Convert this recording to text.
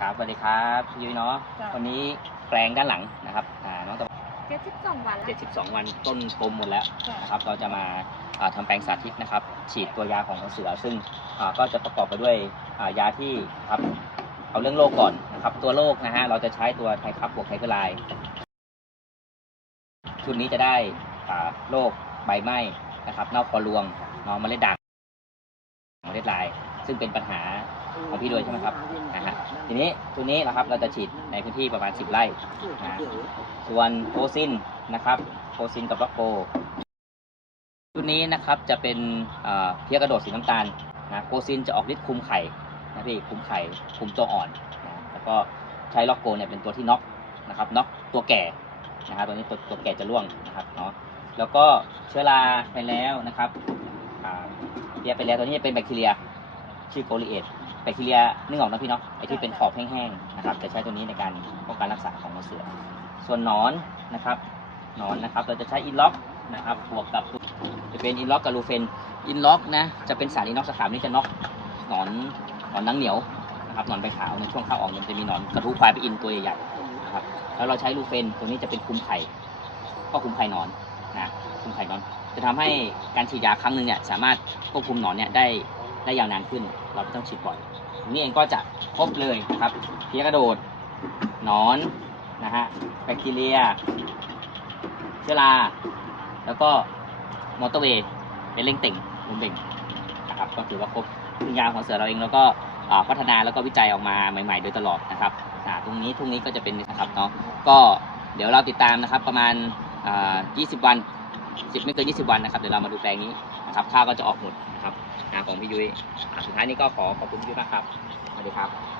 ครับสวัสดีครับพี่ยุ้ยเนาะจ้ะ วันนี้แปลงด้านหลังนะครับอ่าน้องตะวันเจ็ดสิบสองวันแล้ว72 วันต้นกลมหมดแล้วจ้ะนะครับเราจะมาอ่าทำแปลงสาธิตนะครับ ฉีดตัวยาของหัวเสือ ซึ่งอ่าก็จะประกอบไปด้วยอ่ายาที่ครับเอาเรื่องโรคก่อนนะครับ ตัวโรคนะฮะเราจะใช้ตัวไทคับบวกไทเกอร์ไลน์ชุดนี้จะได้อ่าโรคใบไหม้นะครับเน่าคอรวงเนอเมล็ดด่างเมล็ดลาย ซึ่งเป็นปัญหา ของพี่ด้วยใช่ไหมครับนะฮะทีนี้ตัวนี้นะครับเราจะฉีดในพื้นที่ประมาณ 10 ไร่นะส่วนโคซินนะครับโคซินกับล็อกโกชุดนี้นะครับจะเป็นเอ่อเพี้ยกระโดดสีน้ำตาลนะโคซินจะออกฤทธิ์คุมไข่นะพี่คุมไข่คุมตัวอ่อนนะแล้วก็ใช้ล็อกโกเนี่ยเป็นตัวที่น็อกนะครับน็อกตัวแก่นะครับตัวนี้ตัวตัวแก่จะร่วงนะครับเนาะแล้วก็เชื้อราไปแล้วนะครับอ่าเพี้ยไปแล้วตัวนี้จะเป็นแบคทีเรียชื่อโกลิเอตแบ คทีเรียนึกออกนะพี่เนาะไอที่เป็นขอบแห้งๆนะครับจะใช้ตัวนี้ในการป้องกันรักษาของมะเสือส่วนหนอนนะครับหนอนนะครับเราจะใช้อินล็อกนะครับบวกกับจะเป็นอินล็อกกับลูเฟนอินล็อกนะจะเป็นสารอินล็อกสาขานี้จะน็อกหนอนหนอนนังเหนียวนะครับหนอนใบขาวในช่วงเข้าออกมันจะมีหนอนกระทุ้ควายไปอินตัวใหญ่ๆนะครับแล้วเราใช้ลูเฟนตัวนี้จะเป็นคุมไข่ก็คุมไข่หนอนนะคุมไข่หนอน จะทำให้การฉีดยาครั้งหนึ่งเนี่ยสามารถควบคุมหนอนเนี่ยได้ ได้ยาวนานขึ้น เราไม่ต้องฉีดบ่อยตรงนี้เองก็จะครบเลยนะครับ เพี้ยกระโดดหนอนนะฮะแบคทีเรีย เชื้อรา แล้วก็มอเตอร์เวย์เป็นเร่งเต่งลุมเบ่งนะครับก็ถือว่าครบซึ่งยาของเสือเราเองแล้วก็พัฒนาแล้วก็วิจัยออกมาใหม่ ๆ โดยตลอดนะครับตรงนี้ทุ่งนี้ก็จะเป็นนะครับเนาะก็เดี๋ยวเราติดตามนะครับประมาณ 20 วัน 10 ไม่เกิน 20 วันนะครับ เดี๋ยวเรามาดูแปลงนี้นะครับ ข้าวก็จะออกหมดนะครับนาของพี่ยุ้ยสุดท้ายนี้ก็ขอขอบคุณพี่ยุ้ยมากครับ สวัสดีครับ